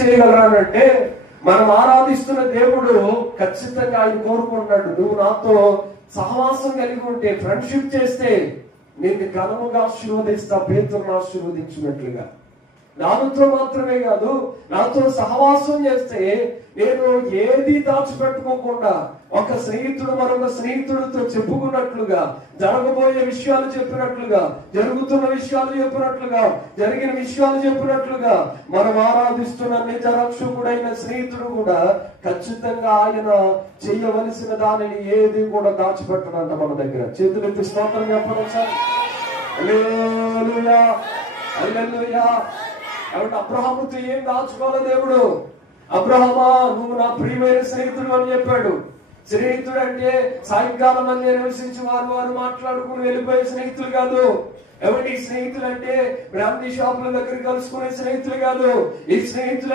చేయగలరానంటే మనం ఆరాధిస్తున్న దేవుడు ఖచ్చితంగా ఆయన కోరుకుంటున్నాడు, నువ్వు నాతో సహవాసం కలిగి ఉంటే, ఫ్రెండ్షిప్ చేస్తే నేను ఘనముగా ఆశీర్వదిస్తా, పేతురును ఆశీర్వదించినట్లుగా. నాతో మాత్రమే కాదు, నాతో సహవాసం చేస్తే నేను ఏది దాచిపెట్టుకోకుండా ఒక స్నేహితుడు మరొక స్నేహితుడితో చెప్పుకున్నట్లుగా, జరగబోయే విషయాలు చెప్పినట్లుగా, జరుగుతున్న విషయాలు చెప్పినట్లుగా, జరిగిన విషయాలు చెప్పినట్లుగా మనం ఆరాధిస్తున్న నిజ రక్షకుడైన స్నేహితుడు కూడా ఖచ్చితంగా ఆయన చేయవలసిన దానిని ఏది కూడా దాచిపెట్టడంట మన దగ్గర. చేతులెత్తి స్తోత్రం చెప్పడం సార్. హల్లెలూయా, హల్లెలూయా. కాబట్టి అబ్రహాముతో ఏం దాచుకోవాలి దేవుడు? అబ్రహామా, నువ్వు నా ప్రియమైన స్నేహితుడు అని చెప్పాడు. స్నేహితుడు అంటే సాయంకాలం మధ్య నివసించి వారు మాట్లాడుకుని వెళ్ళిపోయే స్నేహితులు కాదు. ఎవరి స్నేహితులు అంటే బ్రాండీ షాపుల దగ్గర కలుసుకునే స్నేహితులు కాదు. ఈ స్నేహితులు